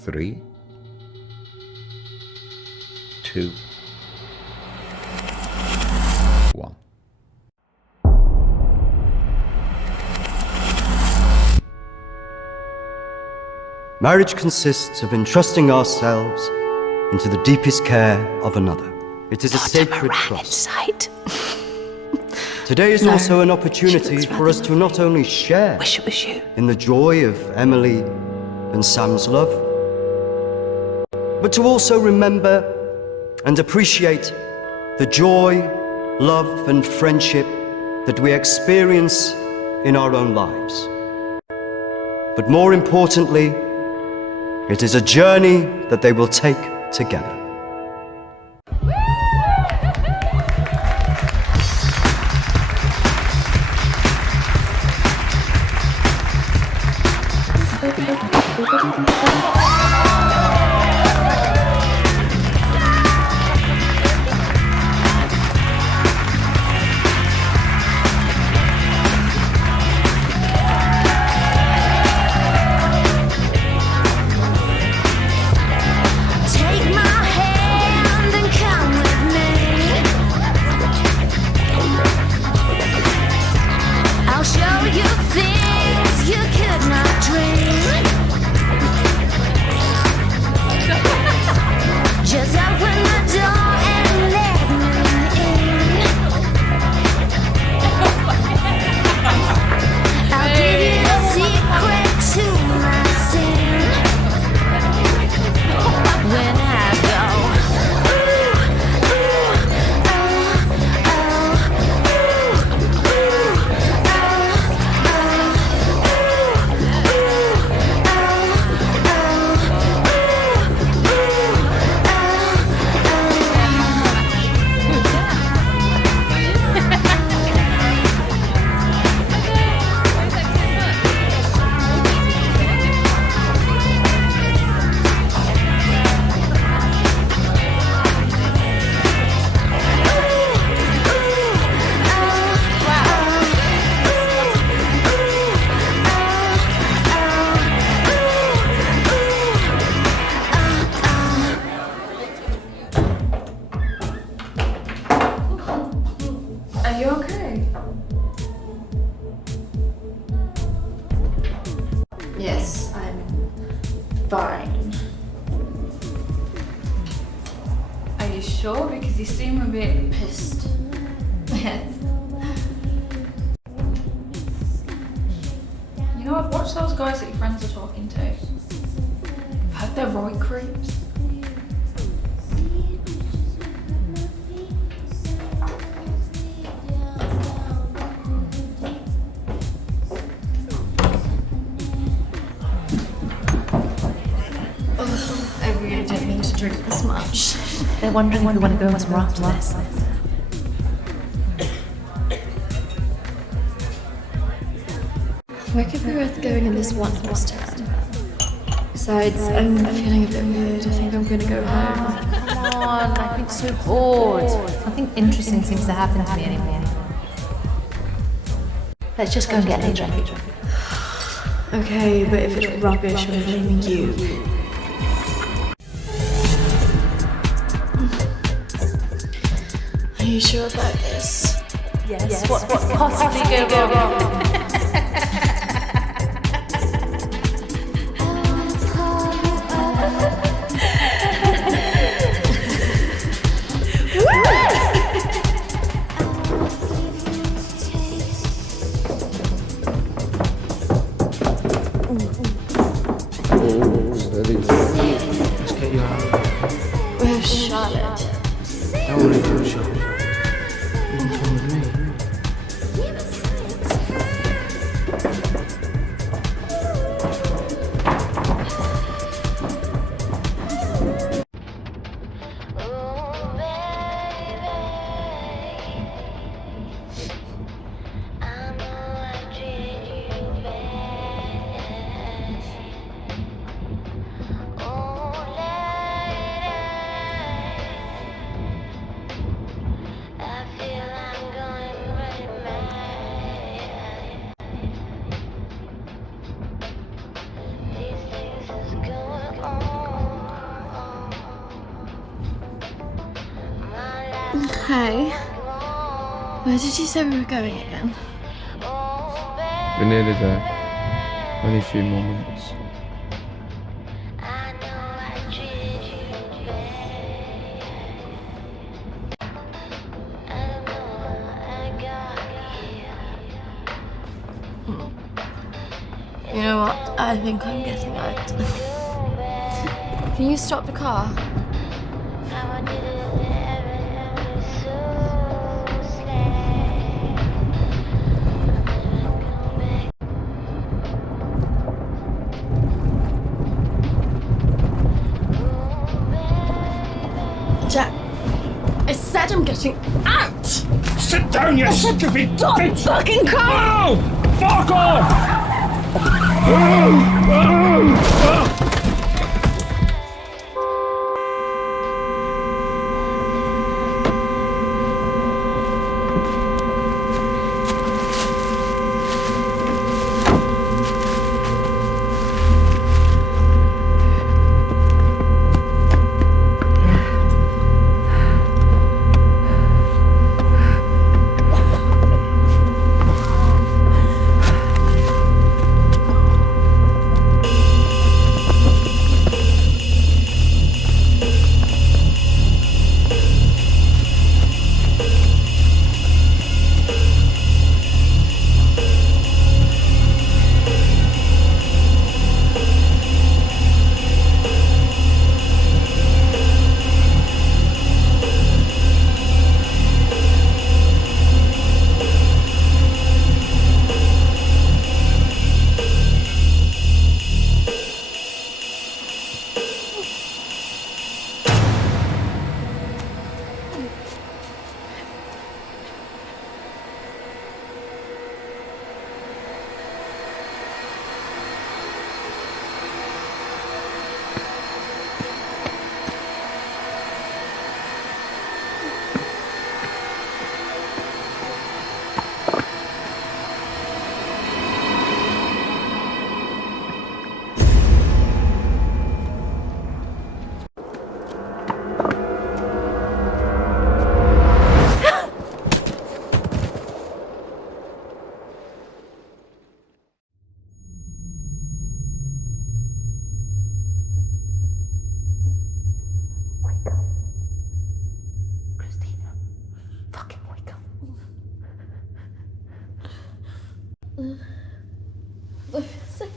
3, 2, 1. Marriage consists of entrusting ourselves into the deepest care of another. It is a sacred trust. Today is also an opportunity for us to not only share in the joy of Emily and Sam's love, but to also remember and appreciate the joy, love, and friendship that we experience in our own lives. But more importantly, it is a journey that they will take together. fine. Are you sure? Because you seem a bit pissed. Yes. You know, I've watched those guys that your friends are talking to. I've heard they're right creeps. I really don't mean to drink this much. They're wondering if we want to go on some more after this. Where could we both going in this one horse town? Besides, I'm feeling a bit weird. I think I'm gonna go home. Come on, I've been so bored. Nothing interesting seems to happen to me anymore. Let's just go and get a drink. Okay, but if it's rubbish, I'm blaming you. Are you sure about this? Yes. What could possibly go wrong? Let's get you out. Where's Charlotte? Don't worry about Charlotte. You can come with me. Hey, where did you say we were going again? We're nearly there. Only a few more minutes. You know what? I think I'm getting out. Can you stop the car? Jack, I said I'm getting out! Sit down, you stupid Stop the fucking car! No! Fuck off! What happened?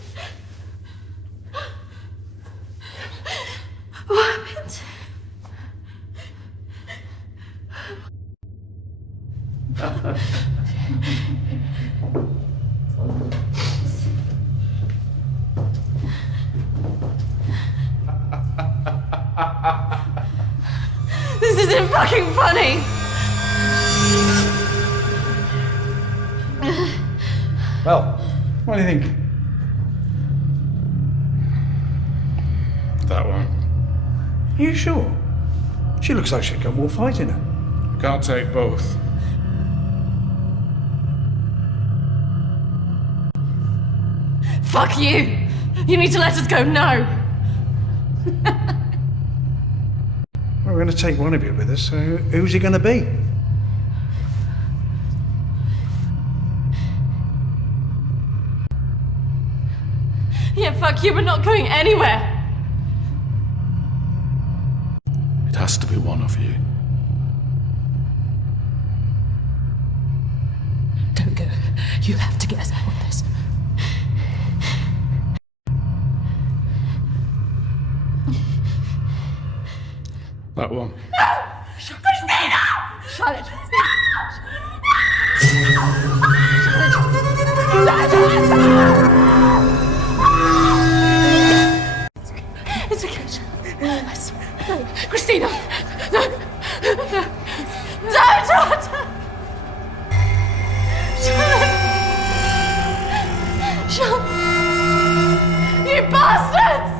This isn't fucking funny! Well, what do you think? That one. Are you sure? She looks like she's got more fight in her. Can't take both. Fuck you! You need to let us go now! Well, we're going to take one of you with us, so who's he going to be? Yeah, fuck you, we're not going anywhere! It has to be one of you. Don't go. You have to get us out of this. That one. Kristina! Charlotte! It's okay. I swear. No. Kristina! No! No! Don't! Charlotte! You bastards!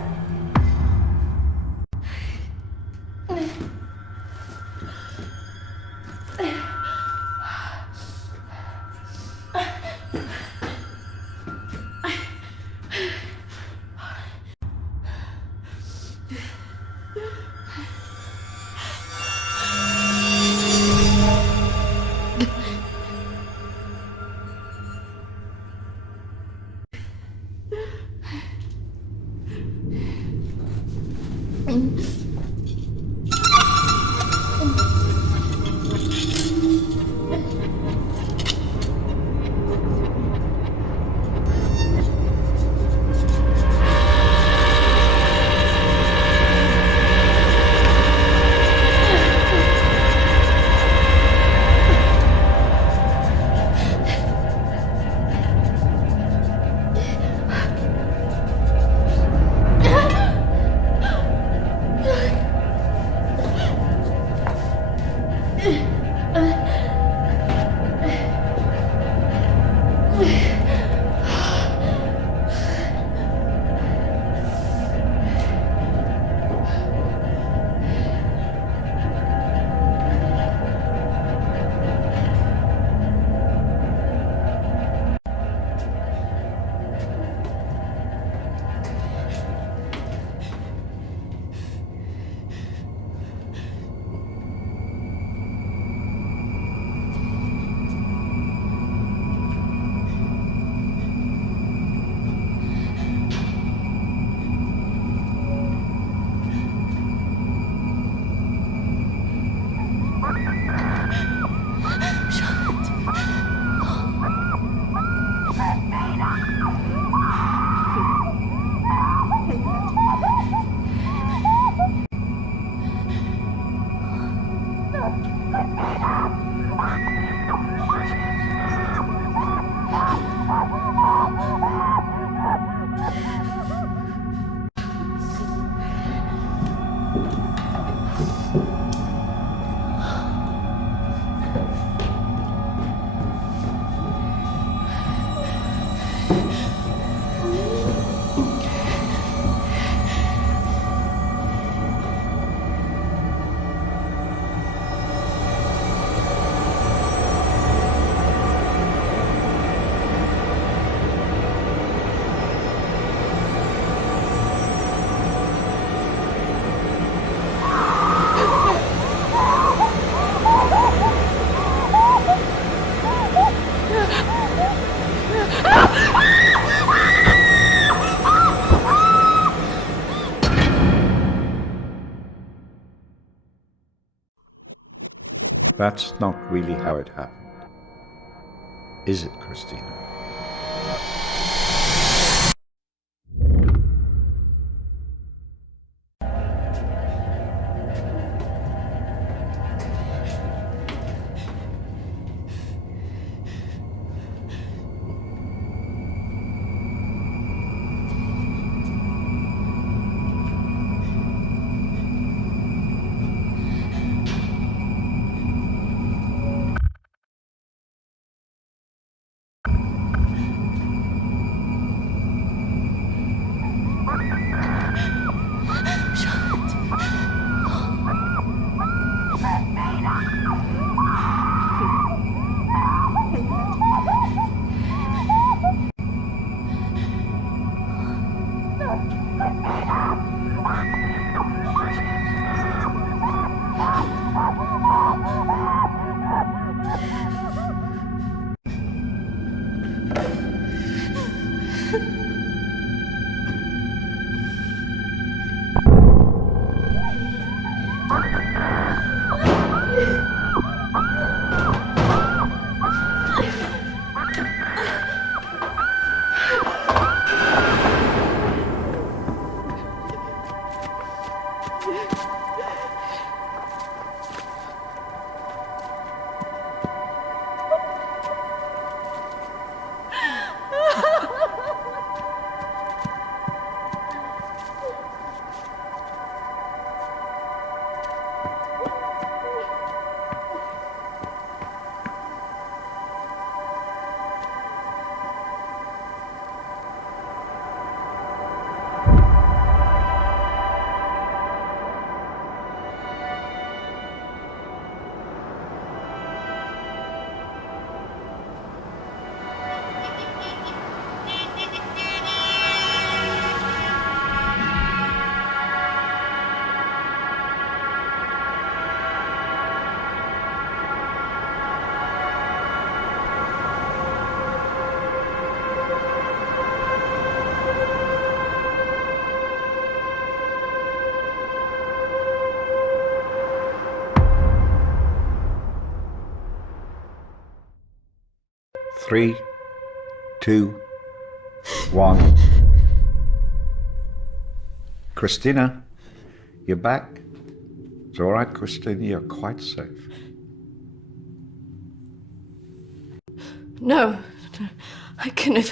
That's not really how it happened. Is it, Kristina? Three, 2, 1. Kristina, you're back. It's all right, Kristina, you're quite safe. No, I couldn't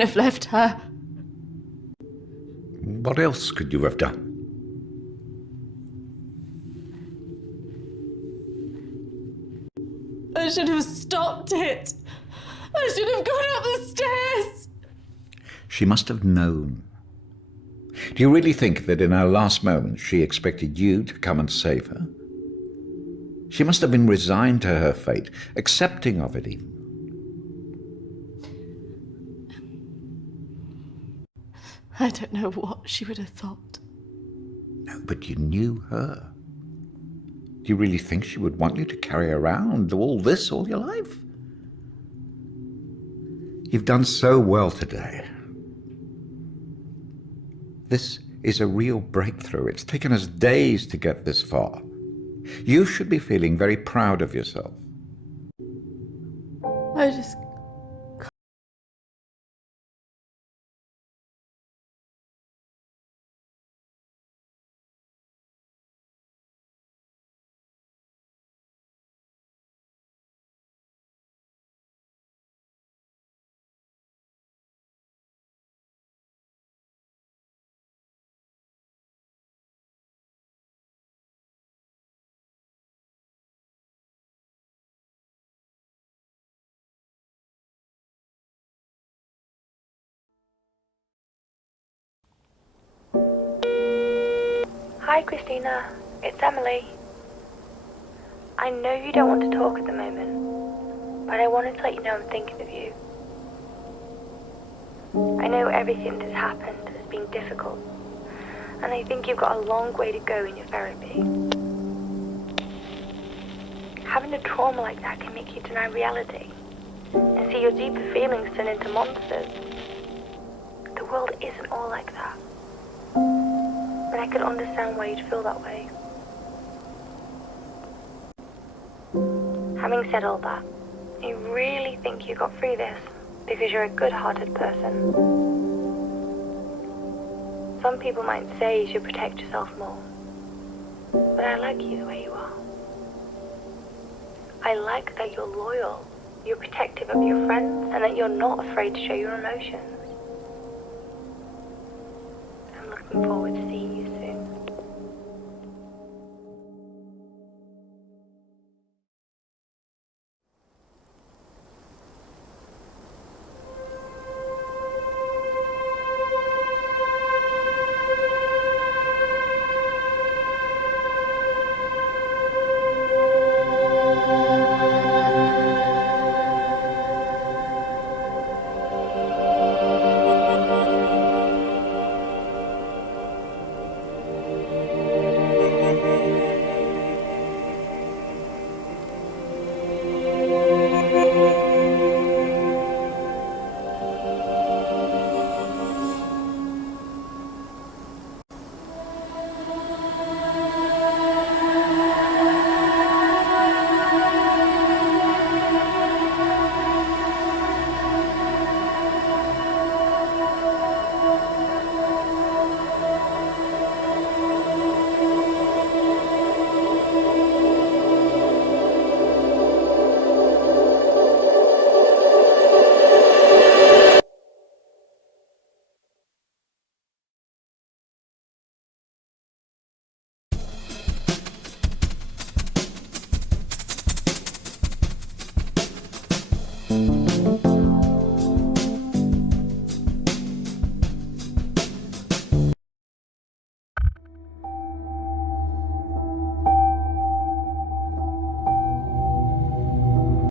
have left her. What else could you have done? I should have stopped it. I should have gone up the stairs. She must have known. Do you really think that in her last moments she expected you to come and save her? She must have been resigned to her fate, accepting of it even. I don't know what she would have thought. No, but you knew her. Do you really think she would want you to carry around all this all your life? You've done so well today. This is a real breakthrough. It's taken us days to get this far. You should be feeling very proud of yourself. I just... Hi, Kristina. It's Emily. I know you don't want to talk at the moment, but I wanted to let you know I'm thinking of you. I know everything that's happened has been difficult, and I think you've got a long way to go in your therapy. Having a trauma like that can make you deny reality and see your deeper feelings turn into monsters. The world isn't all like that. But I could understand why you'd feel that way. Having said all that, I really think you got through this because you're a good-hearted person. Some people might say you should protect yourself more, but I like you the way you are. I like that you're loyal, you're protective of your friends, and that you're not afraid to show your emotions. I'm looking forward